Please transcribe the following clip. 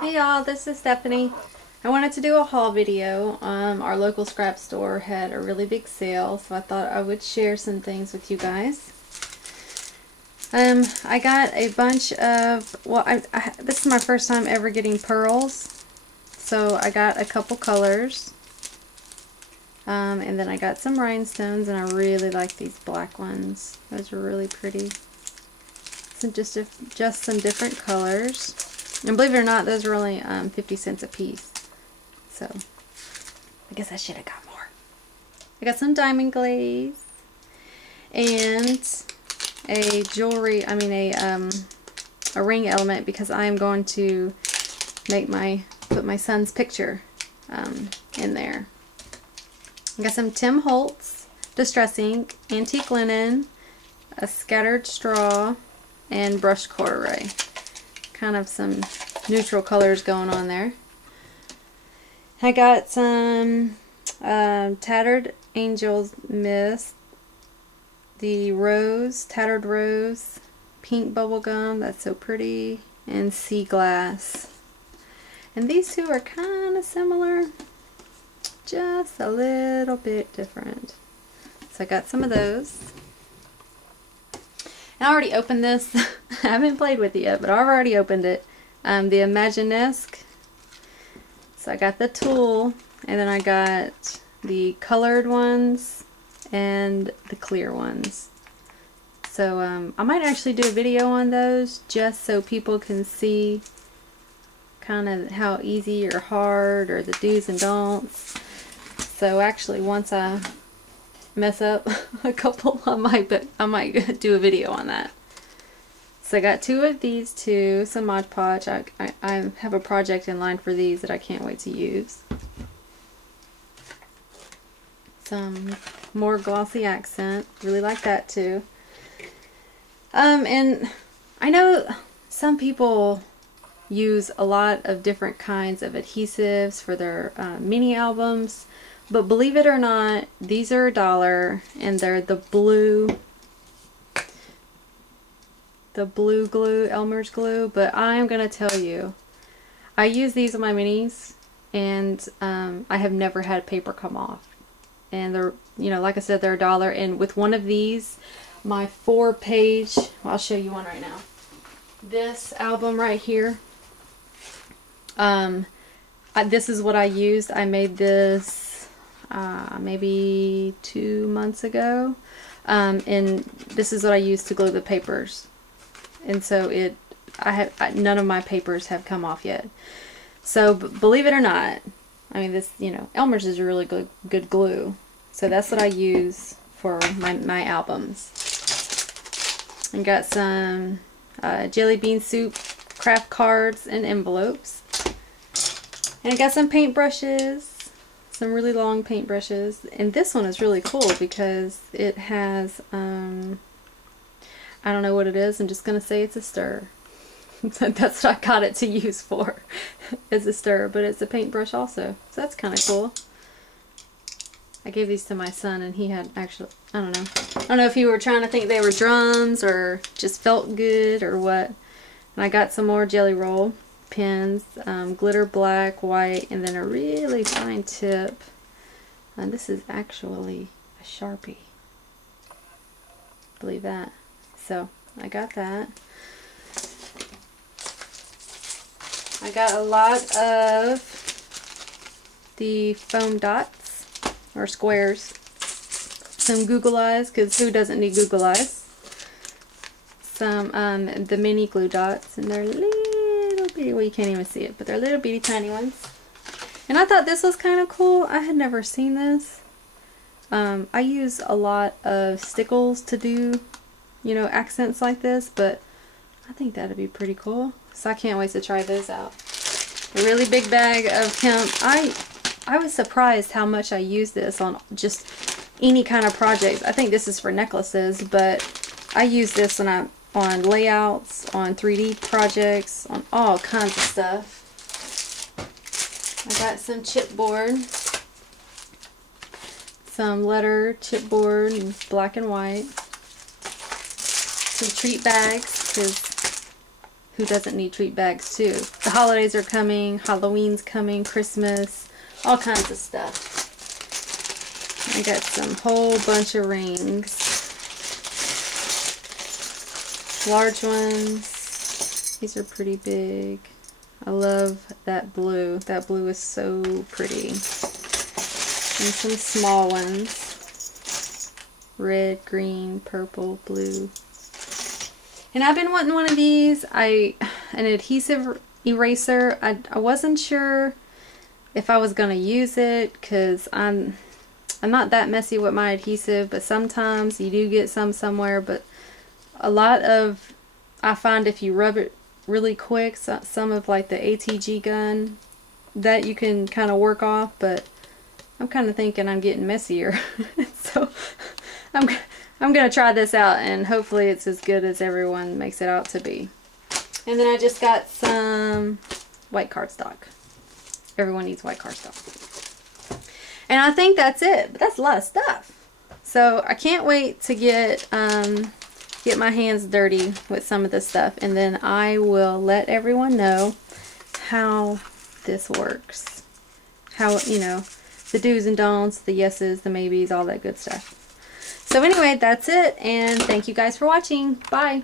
Hey y'all, this is Stephanie. I wanted to do a haul video. Our local scrap store had a really big sale, so I thought I would share some things with you guys. I got a bunch of, well, this is my first time ever getting pearls, so I got a couple colors. And then I got some rhinestones, and I really like these black ones. Those are really pretty. Just some different colors. And believe it or not, those are only 50 cents a piece. So, I guess I should have got more. I got some diamond glaze. And a jewelry, a ring element, because I am going to put my son's picture in there. I got some Tim Holtz Distress Ink, antique linen, a scattered straw, and brushed corduroy. Kind of some neutral colors going on there. I got some Tattered Angels Mist, the rose, tattered rose, pink bubblegum, that's so pretty, and sea glass. And these two are kind of similar, just a little bit different. So I got some of those. And I already opened this. I haven't played with it yet, but I've already opened it. The Imaginesque. So I got the tool, and then I got the colored ones and the clear ones. So I might actually do a video on those just so people can see kind of how easy or hard or the do's and don'ts. So actually, once I mess up a couple, I might do a video on that. So I got two of these too, some Mod Podge. I have a project in line for these that I can't wait to use. Some more glossy accent, really like that too. And I know some people use a lot of different kinds of adhesives for their mini albums. But believe it or not, these are $1, and they're the blue glue, Elmer's glue. But I'm gonna tell you, I use these on my minis, and I have never had paper come off. And they're, like I said, they're $1. And with one of these, my 4-page, well, I'll show you one right now. This album right here. This is what I used. I made this maybe 2 months ago, and this is what I used to glue the papers, and so none of my papers have come off yet. So believe it or not, this, Elmer's is a really good glue, so that's what I use for my albums. I got some jelly bean soup craft cards and envelopes, and I got some paint brushes. Some really long paint brushes, and this one is really cool because it has I don't know what it is. I'm just gonna say it's a stir. That's what I got it to use for, is a stir, but it's a paintbrush also, so that's kind of cool. I gave these to my son, and he had actually, I don't know if you were trying to think they were drums or just felt good or what. And I got some more Jelly Roll pens, glitter black, white, and then a really fine tip. And this is actually a Sharpie. Believe that. So I got that. I got a lot of the foam dots or squares. Some Google eyes, because who doesn't need Google eyes? Some the mini glue dots, and they're little bitty, well, you can't even see it, but they're little bitty tiny ones. And I thought this was kind of cool. I had never seen this. I use a lot of stickles to do, accents like this, but I think that'd be pretty cool. So I can't wait to try those out. A really big bag of hemp. I was surprised how much I use this on just any kind of project. I think this is for necklaces, but I use this when I'm on layouts, on 3D projects, on all kinds of stuff. I got some chipboard, some letter chipboard in black and white, some treat bags, because who doesn't need treat bags too? The holidays are coming, Halloween's coming, Christmas, all kinds of stuff. I got some whole bunch of rings. Large ones. These are pretty big. I love that blue. That blue is so pretty. And some small ones. Red, green, purple, blue. And I've been wanting one of these. An adhesive eraser. I wasn't sure if I was going to use it because I'm not that messy with my adhesive, but sometimes you do get some somewhere. But a lot of, I find if you rub it really quick, some of like the ATG gun, that you can kind of work off, but I'm kind of thinking I'm getting messier. So I'm going to try this out, and hopefully it's as good as everyone makes it out to be. And then I just got some white cardstock. Everyone needs white cardstock. And I think that's it, but that's a lot of stuff. So I can't wait to get my hands dirty with some of this stuff, and then I will let everyone know how this works. How, you know, the do's and don'ts, the yeses, the maybes, all that good stuff. So anyway, that's it, and thank you guys for watching. Bye.